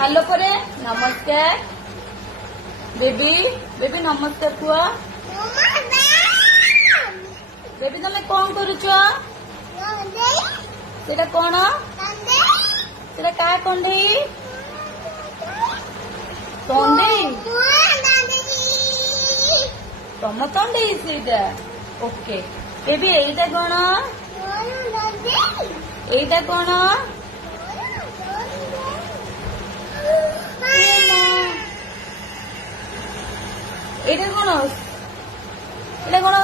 hello करे नमस्कार baby baby नमस्कार कुआ बेबी तुम कौन करुच सेटा कौन सेटा का कंधई कंधई तुम कंधई सेटा ओके बेबी एटा कौन एटा कौन এটা কোন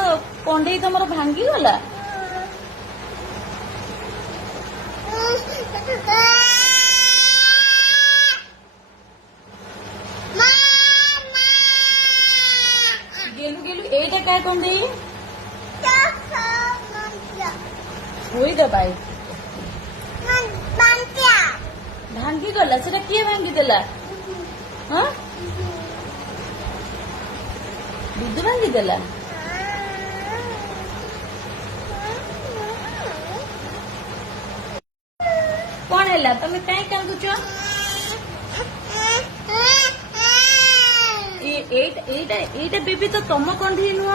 কন্ডেই তোমার ভাঙ্গি গলা গেলু গেলু এইটা কার কন্ডেই ওই দে ভাই ভাঙ্গি গলা সেটা কে ভাঙ্গি দেলা হ্যাঁ দুধ ভাঙ্গি দেলা कौन है तुम कहीं कांदुच बेबी तो तुम कंधी नुह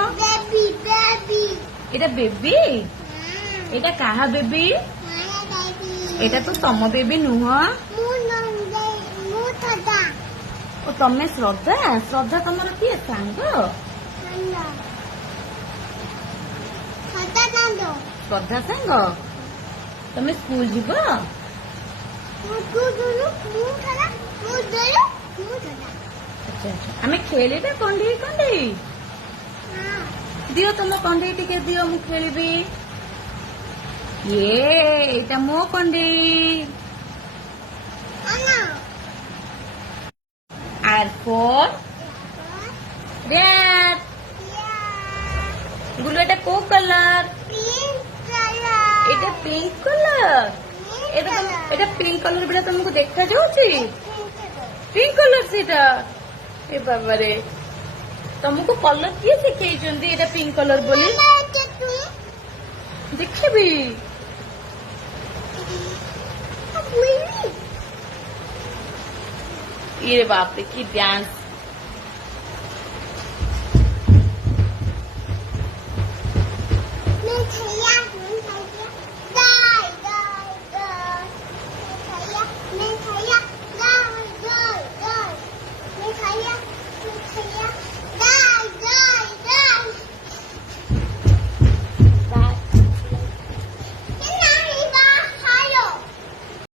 एटा बेबी एटा कहा बेबी एटा तो तुम बेबी नुह तमें श्रद्धा श्रद्धा तुम किए सांग श्रद्धा सांग तुम स्कूल जीव आम खेल कंधे कंधे दियो तुम कंधे टिके दियो मु खेली ये मो कंधे R for red गुलो एटा को कलर एटा पिंक कलर एटा पिंक कलर बेटा तुमको देखा जाउची पिंक कलर सेटा ए बाबा रे तुमको कलर किए सिखाइछन्ती एटा पिंक कलर बोली देखबी ये बाप रे की डांस